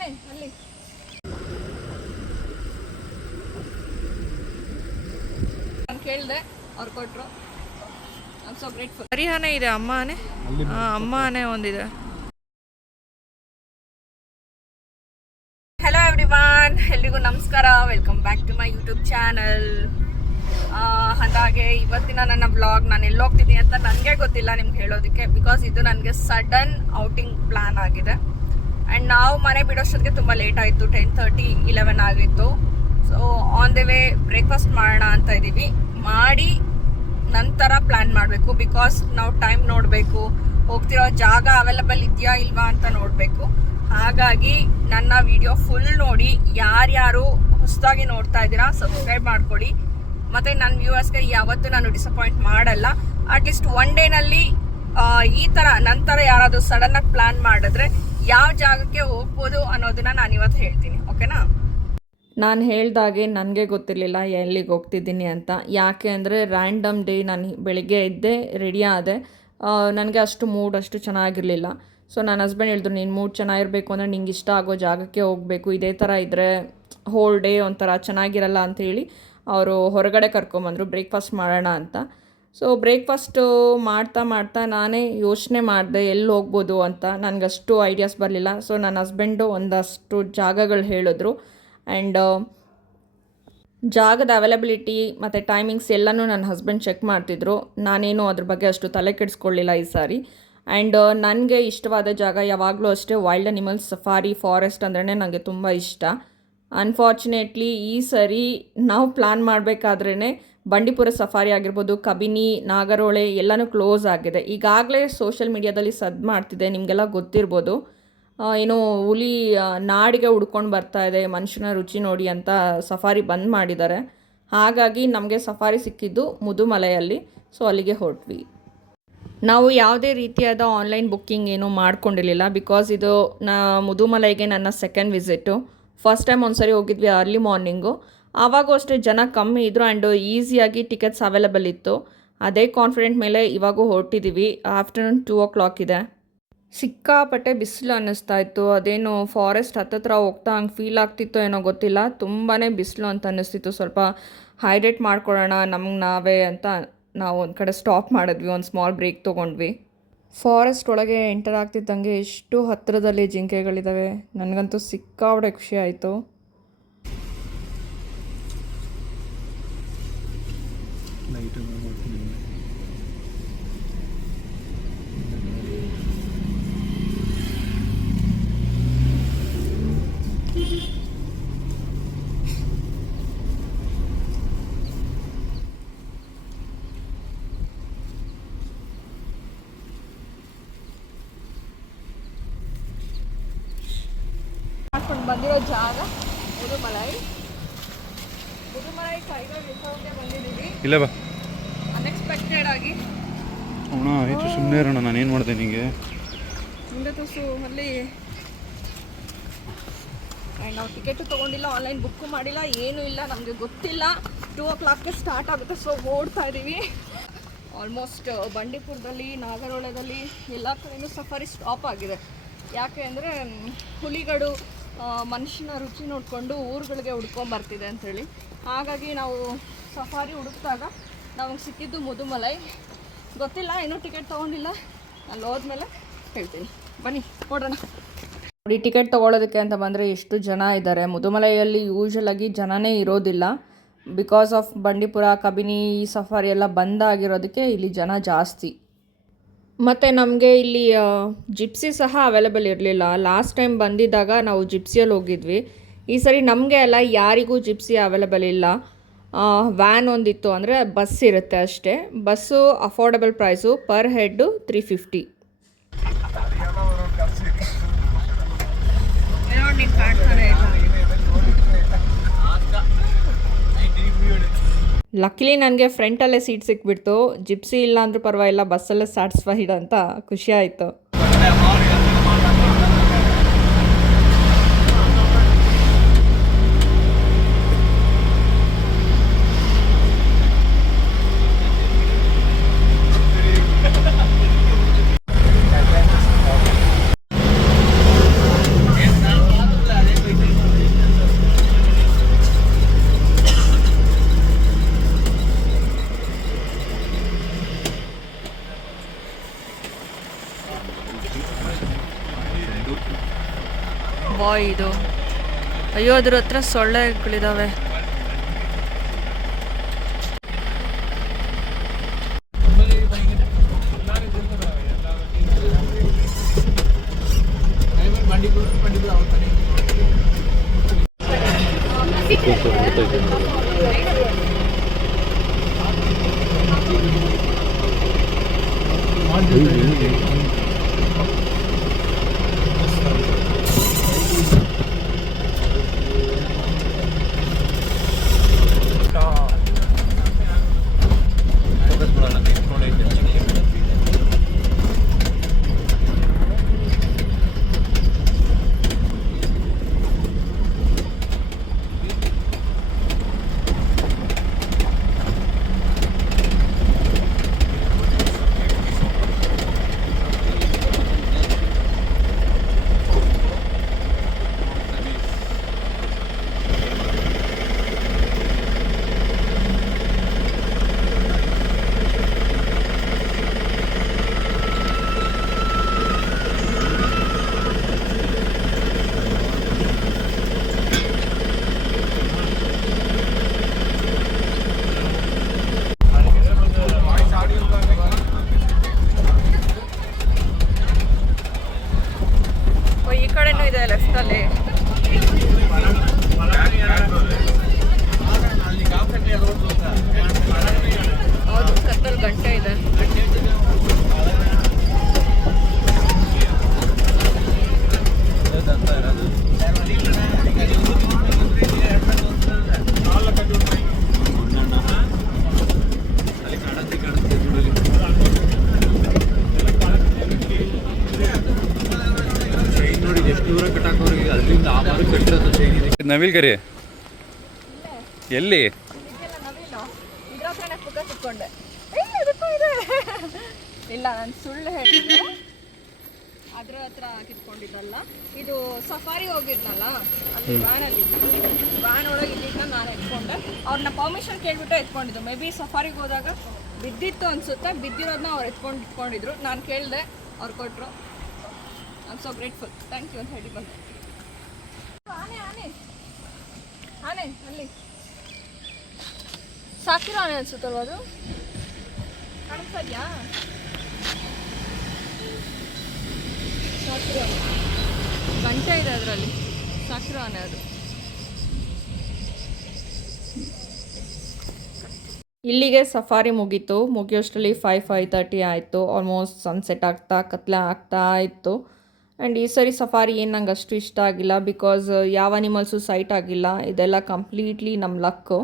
ತಾನೆ ಅಲ್ಲಿ ನಾನು ಕೇಳಿದೆ ಅವ್ರು ಕೊಟ್ಟರು. I am so grateful. ಬರೀ ಆನೆ ಇದೆ, ಅಮ್ಮ ಆನೆ, ಅಮ್ಮ ಆನೆ ಒಂದಿದೆ. ಹಲೋ ಎವ್ರಿವಾನ್, ಎಲ್ರಿಗೂ ನಮಸ್ಕಾರ. Welcome back to my YouTube channel. ಹಾಗೆ ಇವತ್ತಿನ ನನ್ನ ವ್ಲಾಗ್ ನಾನು ಎಲ್ಲಿ ಹೋಗ್ತಿದ್ದೀನಿ ಅಂತ ನನಗೆ ಗೊತ್ತಿಲ್ಲ ನಿಮ್ಗೆ ಹೇಳೋದಕ್ಕೆ, ಬಿಕಾಸ್ ಇದು ನನಗೆ ಸಡನ್ ಔಟಿಂಗ್ ಪ್ಲಾನ್ ಆಗಿದೆ. ಆ್ಯಂಡ್ ನಾವು ಮನೆ ಬಿಡೋಷ್ಟೊತ್ತಿಗೆ ತುಂಬ ಲೇಟ್ ಆಯಿತು, 10:30, 11 ಆಗಿತ್ತು. So on the way breakfast ಮಾಡೋಣ ಅಂತ ಇದ್ದೀವಿ. ಮಾಡಿ ನಂತರ ಪ್ಲ್ಯಾನ್ ಮಾಡಬೇಕು, ಬಿಕಾಸ್ ನಾವು ಟೈಮ್ ನೋಡಬೇಕು, ಹೋಗ್ತಿರೋ ಜಾಗ ಅವೈಲಬಲ್ ಇದೆಯಾ ಇಲ್ವಾ ಅಂತ ನೋಡಬೇಕು. ಹಾಗಾಗಿ ನನ್ನ ವಿಡಿಯೋ ಫುಲ್ ನೋಡಿ. ಯಾರ್ಯಾರು ಹೊಸದಾಗಿ ನೋಡ್ತಾ ಇದ್ದೀರಾ ಸಬ್ಸ್ಕ್ರೈಬ್ ಮಾಡ್ಕೊಳ್ಳಿ. ಮತ್ತು ನನ್ನ ವ್ಯೂವರ್ಸ್ಗೆ ಯಾವತ್ತೂ ನಾನು ಡಿಸಪಾಯಿಂಟ್ ಮಾಡಲ್ಲ. ಅಟ್ಲೀಸ್ಟ್ ಒನ್ ಡೇನಲ್ಲಿ ಈ ಥರ ನಂತರ ಯಾರಾದರೂ ಸಡನ್ನಾಗಿ ಪ್ಲ್ಯಾನ್ ಮಾಡಿದ್ರೆ ಯಾವ ಜಾಗಕ್ಕೆ ಹೋಗ್ಬೋದು ಅನ್ನೋದನ್ನ ನಾನು ಇವತ್ತು ಹೇಳ್ತೀನಿ, ಓಕೆನಾ? ನಾನು ಹೇಳ್ದಾಗೆ ನನಗೆ ಗೊತ್ತಿರಲಿಲ್ಲ ಎಲ್ಲಿಗೆ ಹೋಗ್ತಿದ್ದೀನಿ ಅಂತ. ಯಾಕೆ ಅಂದರೆ ರ್ಯಾಂಡಮ್ ಡೇ. ನಾನು ಬೆಳಿಗ್ಗೆ ಎದ್ದೆ, ರೆಡಿ ಆದೆ, ನನಗೆ ಅಷ್ಟು ಮೂಡ್ ಅಷ್ಟು ಚೆನ್ನಾಗಿರಲಿಲ್ಲ. ಸೊ ನನ್ನ ಹಸ್ಬೆಂಡ್ ಹೇಳಿದ್ರು, ನೀನು ಮೂಡ್ ಚೆನ್ನಾಗಿರಬೇಕು ಅಂದರೆ ನಿಂಗೆ ಇಷ್ಟ ಆಗೋ ಜಾಗಕ್ಕೆ ಹೋಗಬೇಕು, ಇದೇ ಥರ ಇದ್ದರೆ ಹೋಲ್ ಡೇ ಒಂಥರ ಚೆನ್ನಾಗಿರಲ್ಲ ಅಂಥೇಳಿ ಅವರು ಹೊರಗಡೆ ಕರ್ಕೊಂಬಂದರು ಬ್ರೇಕ್ಫಾಸ್ಟ್ ಮಾಡೋಣ ಅಂತ. ಸೊ ಬ್ರೇಕ್ಫಾಸ್ಟು ಮಾಡ್ತಾ ನಾನೇ ಯೋಚನೆ ಮಾಡಿದೆ ಎಲ್ಲಿ ಹೋಗ್ಬೋದು ಅಂತ. ನನಗಷ್ಟು ಐಡಿಯಾಸ್ ಬರಲಿಲ್ಲ. ಸೊ ನನ್ನ ಹಸ್ಬೆಂಡು ಒಂದಷ್ಟು ಜಾಗಗಳು ಹೇಳಿದ್ರು. ಆ್ಯಂಡ್ ಜಾಗದ ಅವೈಲಬಿಲಿಟಿ ಮತ್ತು ಟೈಮಿಂಗ್ಸ್ ಎಲ್ಲನೂ ನನ್ನ ಹಸ್ಬೆಂಡ್ ಚೆಕ್ ಮಾಡ್ತಿದ್ರು. ನಾನೇನು ಅದ್ರ ಬಗ್ಗೆ ಅಷ್ಟು ತಲೆ ಕೆಡಿಸ್ಕೊಳ್ಳಿಲ್ಲ ಈ ಸಾರಿ. ಆ್ಯಂಡ್ ನನಗೆ ಇಷ್ಟವಾದ ಜಾಗ ಯಾವಾಗಲೂ ಅಷ್ಟೇ ವೈಲ್ಡ್ ಅನಿಮಲ್ಸ್ ಸಫಾರಿ ಫಾರೆಸ್ಟ್ ಅಂದ್ರೇ ನನಗೆ ತುಂಬ ಇಷ್ಟ. ಅನ್ಫಾರ್ಚುನೇಟ್ಲಿ ಈ ಸರಿ ನಾವು ಪ್ಲ್ಯಾನ್ ಮಾಡಬೇಕಾದ್ರೇ ಬಂಡೀಪುರ ಸಫಾರಿ ಆಗಿರ್ಬೋದು, ಕಬಿನಿ, ನಾಗರೋಳೆ ಎಲ್ಲನೂ ಕ್ಲೋಸ್ ಆಗಿದೆ. ಈಗಾಗಲೇ ಸೋಷಿಯಲ್ ಮೀಡಿಯಾದಲ್ಲಿ ಸದ್ದು ಮಾಡ್ತಿದೆ, ನಿಮಗೆಲ್ಲ ಗೊತ್ತಿರ್ಬೋದು. ಏನು ಹುಲಿ ನಾಡಿಗೆ ಹುಡ್ಕೊಂಡು ಬರ್ತಾ ಇದೆ, ಮನುಷ್ಯನ ರುಚಿ ನೋಡಿ ಅಂತ ಸಫಾರಿ ಬಂದ್ ಮಾಡಿದ್ದಾರೆ. ಹಾಗಾಗಿ ನಮಗೆ ಸಫಾರಿ ಸಿಕ್ಕಿದ್ದು ಮುದುಮಲೆಯಲ್ಲಿ. ಸೊ ಅಲ್ಲಿಗೆ ಹೊರಟ್ವಿ. ನಾವು ಯಾವುದೇ ರೀತಿಯಾದ ಆನ್ಲೈನ್ ಬುಕ್ಕಿಂಗ್ ಏನೂ ಮಾಡ್ಕೊಂಡಿರಲಿಲ್ಲ, ಬಿಕಾಸ್ ಇದು ಮುದುಮಲೈಗೆ ನನ್ನ ಸೆಕೆಂಡ್ ವಿಸಿಟು. ಫಸ್ಟ್ ಟೈಮ್ ಒಂದ್ಸರಿ ಹೋಗಿದ್ವಿ ಅರ್ಲಿ ಮಾರ್ನಿಂಗು, ಆವಾಗೂ ಅಷ್ಟೇ ಜನ ಕಮ್ಮಿ ಇದ್ದರು ಆ್ಯಂಡ್ ಈಸಿಯಾಗಿ ಟಿಕೆಟ್ಸ್ ಅವೈಲಬಲ್ ಇತ್ತು. ಅದೇ ಕಾನ್ಫಿಡೆಂಟ್ ಮೇಲೆ ಇವಾಗೂ ಹೊರಟಿದ್ದೀವಿ. ಆಫ್ಟರ್ನೂನ್ 2 o'clock ಇದೆ. ಸಿಕ್ಕಾಪಟ್ಟೆ ಬಿಸಿಲು ಅನ್ನಿಸ್ತಾ ಇತ್ತು. ಅದೇನು ಫಾರೆಸ್ಟ್ ಹತ್ತತ್ರ ಹೋಗ್ತಾ ಹಂಗೆ ಫೀಲ್ ಆಗ್ತಿತ್ತೋ ಏನೋ ಗೊತ್ತಿಲ್ಲ, ತುಂಬಾ ಬಿಸಿಲು ಅಂತ ಅನ್ನಿಸ್ತಿತ್ತು. ಸ್ವಲ್ಪ ಹೈಡ್ರೇಟ್ ಮಾಡ್ಕೊಳ್ಳೋಣ ನಮಗೆ ನಾವೇ ಅಂತ ನಾವು ಒಂದು ಕಡೆ ಸ್ಟಾಪ್ ಮಾಡಿದ್ವಿ, ಒಂದು ಸ್ಮಾಲ್ ಬ್ರೇಕ್ ತೊಗೊಂಡ್ವಿ. ಫಾರೆಸ್ಟ್ ಒಳಗೆ ಎಂಟರ್ ಆಗ್ತಿದ್ದಂಗೆ ಎಷ್ಟು ಹತ್ತಿರದಲ್ಲಿ ಜಿಂಕೆಗಳಿದ್ದಾವೆ. ನನಗಂತೂ ಸಿಕ್ಕಾಪಟ್ಟೆ ಖುಷಿ ಆಯಿತು. ಮಾಡ್ಕೊಂಡು ಬಂದಿರೋ ಜಾಗ ಮುದುಮಲೈ ಟೈಗರ್ ರಿಸರ್ವ್ಗೆ ಬಂದಿದ್ದೀವಿ. ಇಲ್ಲ ಬಾ, ಅನ್ಎಕ್ಸ್ಪೆಕ್ಟೆಡ್ ಆಗಿ. ಅಣ್ಣ ಆಯಿತು, ಸುಮ್ಮನೆ ಇರೋಣ, ನಾನು ಏನು ಮಾಡಿದೆ ನಿಮಗೆ ಮುಂದೆ ತುಸು ಅಲ್ಲಿ. ಆ್ಯಂಡ್ ನಾವು ಟಿಕೆಟು ತೊಗೊಂಡಿಲ್ಲ, ಆನ್ಲೈನ್ ಬುಕ್ಕು ಮಾಡಿಲ್ಲ, ಏನೂ ಇಲ್ಲ, ನಮಗೆ ಗೊತ್ತಿಲ್ಲ 2 o'clockಗೆ ಸ್ಟಾರ್ಟ್ ಆಗುತ್ತೆ. ಸೊ ಓಡ್ತಾ ಇದ್ದೀವಿ. ಆಲ್ಮೋಸ್ಟ್ ಬಂಡೀಪುರದಲ್ಲಿ, ನಾಗರೋಳದಲ್ಲಿ ಎಲ್ಲ ಕಡೆಯೂ ಸಫಾರಿ ಸ್ಟಾಪ್ ಆಗಿದೆ. ಯಾಕೆ ಅಂದರೆ ಹುಲಿಗಳು ಮನುಷ್ಯನ ರುಚಿ ನೋಡಿಕೊಂಡು ಊರುಗಳಿಗೆ ಹುಡ್ಕೊಂಬರ್ತಿದೆ ಅಂಥೇಳಿ. ಹಾಗಾಗಿ ನಾವು ಸಫಾರಿ ಹುಡುಕಿದಾಗ ನಮಗೆ ಸಿಕ್ಕಿದ್ದು ಮುದುಮಲೈ. ಗೊತ್ತಿಲ್ಲ, ಇನ್ನೂ ಟಿಕೆಟ್ ತೊಗೊಂಡಿಲ್ಲ, ಅಲ್ಲಿ ಹೋದ್ಮೇಲೆ ಹೇಳ್ತೀನಿ. ಬನ್ನಿ ನೋಡೋಣ. ನೋಡಿ, ಟಿಕೆಟ್ ತೊಗೊಳೋದಕ್ಕೆ ಅಂತ ಬಂದರೆ ಎಷ್ಟು ಜನ ಇದ್ದಾರೆ. ಮುದುಮಲೈಯಲ್ಲಿ ಯೂಶ್ವಲಾಗಿ ಜನನೇ ಇರೋದಿಲ್ಲ, because of Bandipur, Kabini safari ಎಲ್ಲ ಬಂದಾಗಿರೋದಕ್ಕೆ ಇಲ್ಲಿ ಜನ ಜಾಸ್ತಿ. ಮತ್ತು ನಮಗೆ ಇಲ್ಲಿ ಜಿಪ್ಸಿ ಸಹ ಅವೈಲೇಬಲ್ ಇರಲಿಲ್ಲ. ಲಾಸ್ಟ್ ಟೈಮ್ ಬಂದಿದ್ದಾಗ ನಾವು ಜಿಪ್ಸಿಯಲ್ಲಿ ಹೋಗಿದ್ವಿ. ಈ ಸರಿ ನಮಗೆ ಅಲ್ಲ, ಯಾರಿಗೂ ಜಿಪ್ಸಿ ಅವೈಲೇಬಲ್ ಇಲ್ಲ. ವ್ಯಾನ್ ಒಂದಿತ್ತು, ಅಂದರೆ ಬಸ್ ಇರುತ್ತೆ ಅಷ್ಟೇ. Bus affordable price, per head 350. ಲಕ್ಕಿಲಿ ನನಗೆ ಫ್ರಂಟಲ್ಲೇ ಸೀಟ್ ಸಿಕ್ಬಿಡ್ತು. ಜಿಪ್ಸಿ ಇಲ್ಲ ಅಂದರೂ ಪರವಾಗಿಲ್ಲ, ಬಸ್ಸಲ್ಲೇ ಸ್ಯಾಟಿಸ್ಫೈಡ್ ಅಂತ ಖುಷಿ ಆಯಿತು. ಬಾಯ್ ಇದು. ಅಯ್ಯೋ ಅದ್ರ ಹತ್ರ ಸೊಳ್ಳೆಗಳಿದಾವೆ. ಈ ಕಡೆನೂ ಇದೆ ಲೆಫ್ಟಲ್ಲಿ. ಹೌದು, ಕತ್ತಲ್ ಗಂಟೆ ಇದೆ. ನವಿಲ್ ಕರಿ ಎಲ್ಲಿ? ಇಲ್ಲ, ನಾನು ಸುಳ್ಳು ಹೇಳಿದ್ದೆ. ಅದ್ರ ಹತ್ರ ಕಿತ್ಕೊಂಡಿದ್ದಲ್ಲ. ಇದು ಸಫಾರಿ ಹೋಗಿದ್ನಲ್ಲ, ಅಲ್ಲಿ ವ್ಯಾನಲ್ಲಿ ವ್ಯಾನ್ ಒಳಗೆ ಇದ್ದಿದ್ದ ನಾನು ಎತ್ಕೊಂಡೆ. ಅವ್ರನ್ನ ಪರ್ಮಿಷನ್ ಕೇಳ್ಬಿಟ್ಟು ಎತ್ಕೊಂಡಿದ್ದು. ಮೇ ಬಿ ಸಫಾರಿಗೆ ಹೋದಾಗ ಬಿದ್ದಿತ್ತು ಅನ್ಸುತ್ತೆ. ಬಿದ್ದಿರೋದನ್ನ ಅವ್ರು ಇಟ್ಕೊಂಡಿದ್ರು. ನಾನು ಕೇಳಿದೆ, ಅವ್ರು ಕೊಟ್ಟರು. I am so grateful. Thank you ಅಂತ ಹೇಳಿ ಬಂದೆ. ಆನೆ ಆನೆ ಆನೆ ಅಲ್ಲಿ ಸಾಕಿರೋ ಆನೆ ಅನ್ಸುತ್ತಲ್ವ ಅದು? ಕಾಣಿಸ್ತಾ ಇದೆಯಾ? ಸಾಕಿರೋ ಗಂಟೆ ಇದೆ ಅದರಲ್ಲಿ. ಸಾಕಿರೋ ಆನೆ ಅದು. ಇಲ್ಲಿಗೆ ಸಫಾರಿ ಮುಗಿಯೋಷ್ಟರಲ್ಲಿ 5:30 ಆಯಿತು. ಆಲ್ಮೋಸ್ಟ್ ಸನ್ಸೆಟ್ ಕತ್ಲೆ ಆಗ್ತಾ ಇತ್ತು. ಆ್ಯಂಡ್ ಈ ಸರಿ ಸಫಾರಿ ಏನು ನಂಗೆ ಅಷ್ಟು ಇಷ್ಟ ಆಗಿಲ್ಲ. ಬಿಕಾಸ್ ಯಾವ ಅನಿಮಲ್ಸು ಸೈಟ್ ಆಗಿಲ್ಲ. ಇದೆಲ್ಲ ಕಂಪ್ಲೀಟ್ಲಿ ನಮ್ಮ ಲಕ್ಕು.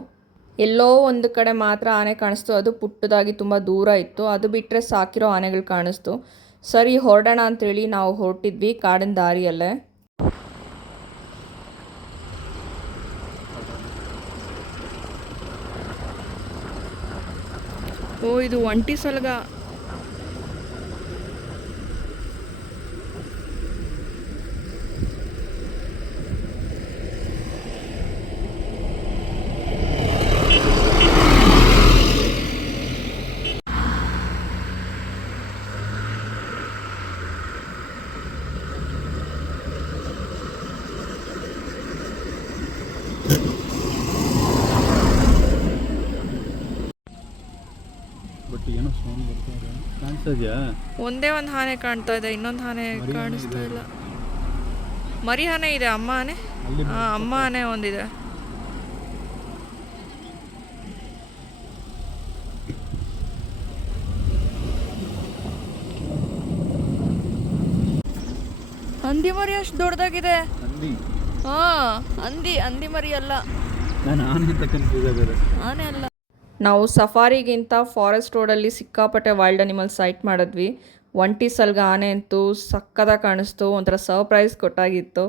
ಎಲ್ಲೋ ಒಂದು ಕಡೆ ಮಾತ್ರ ಆನೆ ಕಾಣಿಸ್ತು. ಅದು ಪುಟ್ಟದಾಗಿ ತುಂಬ ದೂರ ಇತ್ತು. ಅದು ಬಿಟ್ಟರೆ ಸಾಕಿರೋ ಆನೆಗಳು ಕಾಣಿಸ್ತು. ಸರಿ ಹೊರಡೋಣ ಅಂತೇಳಿ ನಾವು ಹೊರಟಿದ್ವಿ ಕಾಡಿನ ದಾರಿಯಲ್ಲೇ. ಓ, ಇದು ಒಂಟಿ ಸಲಗ. ಒಂದೇ ಒಂದು ಆನೆ ಕಾಣ್ತಾ ಇದೆ, ಇನ್ನೊಂದು ಆನೆ ಕಾಣಿಸ್ತಾ ಇಲ್ಲ. ಮರಿ ಆನೆ ಇದೆ, ಅಮ್ಮ ಆನೆ. ಅಮ್ಮ ಆನೆ ಒಂದಿದೆ. ಹಂದಿ ಮರಿ ಅಷ್ಟು ದೊಡ್ಡದಾಗಿದೆ. ಹಾ, ಹಂದಿ ಮರಿ ಅಲ್ಲ, ಆನೆ ಅಲ್ಲ. ನಾವು ಸಫಾರಿಗಿಂತ ಫಾರೆಸ್ಟ್ ರೋಡಲ್ಲಿ ಸಿಕ್ಕಾಪಟ್ಟೆ ವೈಲ್ಡ್ ಅನಿಮಲ್ಸ್ ಸೈಟ್ ಮಾಡಿದ್ವಿ. ಒಂಟಿ ಸಲ್ಗ ಆನೆ ಅಂತೂ ಸಕ್ಕದಾಗಿ ಕಾಣಿಸ್ತು, ಒಂಥರ ಸರ್ಪ್ರೈಸ್ ಕೊಟ್ಟಾಗಿತ್ತು.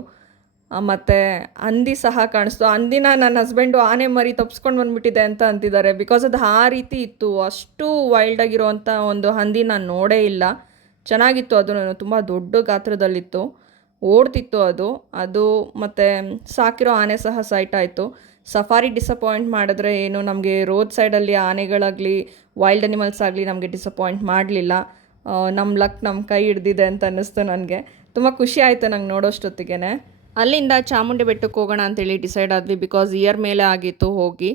ಮತ್ತು ಹಂದಿ ಸಹ ಕಾಣಿಸ್ತು. ಹಂದಿನ ನನ್ನ ಹಸ್ಬೆಂಡು ಆನೆ ಮರಿ ತಪ್ಸ್ಕೊಂಡು ಬಂದುಬಿಟ್ಟಿದೆ ಅಂತ ಅಂತಿದ್ದಾರೆ. ಬಿಕಾಸ್ ಅದು ಆ ರೀತಿ ಇತ್ತು. ಅಷ್ಟು ವೈಲ್ಡಾಗಿರೋವಂಥ ಒಂದು ಹಂದಿ ನಾನು ನೋಡೇ ಇಲ್ಲ. ಚೆನ್ನಾಗಿತ್ತು. ಅದು ತುಂಬ ದೊಡ್ಡ ಗಾತ್ರದಲ್ಲಿತ್ತು, ಓಡ್ತಿತ್ತು ಅದು. ಮತ್ತು ಸಾಕಿರೋ ಆನೆ ಸಹ ಸೈಟ್ ಆಯಿತು. ಸಫಾರಿ ಡಿಸಪಾಯಿಂಟ್ ಮಾಡಿದ್ರೆ ಏನು, ನಮಗೆ ರೋಡ್ ಸೈಡಲ್ಲಿ ಆನೆಗಳಾಗಲಿ ವೈಲ್ಡ್ ಅನಿಮಲ್ಸ್ ಆಗಲಿ ನಮಗೆ ಡಿಸಪಾಯಿಂಟ್ ಮಾಡಲಿಲ್ಲ. ನಮ್ಮ ಲಕ್ ನಮ್ಮ ಕೈ ಹಿಡ್ದಿದೆ ಅಂತ ಅನ್ನಿಸ್ತು ನನಗೆ. ತುಂಬ ಖುಷಿ ಆಯಿತು ನಂಗೆ ನೋಡೋಷ್ಟೊತ್ತಿಗೆ. ಅಲ್ಲಿಂದ ಚಾಮುಂಡಿ ಬೆಟ್ಟಕ್ಕೆ ಹೋಗೋಣ ಅಂತೇಳಿ ಡಿಸೈಡ್ ಆದ್ವಿ. ಬಿಕಾಸ್ ಇಯರ್ ಮೇಲೆ ಆಗಿತ್ತು ಹೋಗಿ.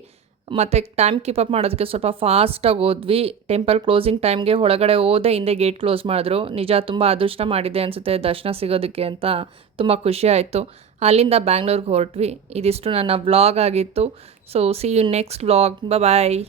ಮತ್ತು ಟೈಮ್ ಕೀಪ್ ಅಪ್ ಮಾಡೋದಕ್ಕೆ ಸ್ವಲ್ಪ ಫಾಸ್ಟಾಗಿ ಹೋದ್ವಿ. ಟೆಂಪಲ್ ಕ್ಲೋಸಿಂಗ್ ಟೈಮ್ಗೆ ಒಳಗಡೆ ಹೋದೆ, ಹಿಂದೆ ಗೇಟ್ ಕ್ಲೋಸ್ ಮಾಡಿದ್ರು. ನಿಜ ತುಂಬ ಅದೃಷ್ಟ ಮಾಡಿದೆ ಅನಿಸುತ್ತೆ ದರ್ಶನ ಸಿಗೋದಕ್ಕೆ ಅಂತ. ತುಂಬ ಖುಷಿ ಆಯಿತು. ಅಲ್ಲಿಂದ ಬ್ಯಾಂಗ್ಳೂರ್ಗೆ ಹೊರಟ್ವಿ. ಇದಿಷ್ಟು ನನ್ನ ವ್ಲಾಗ್ ಆಗಿತ್ತು. So see you next vlog. Bye.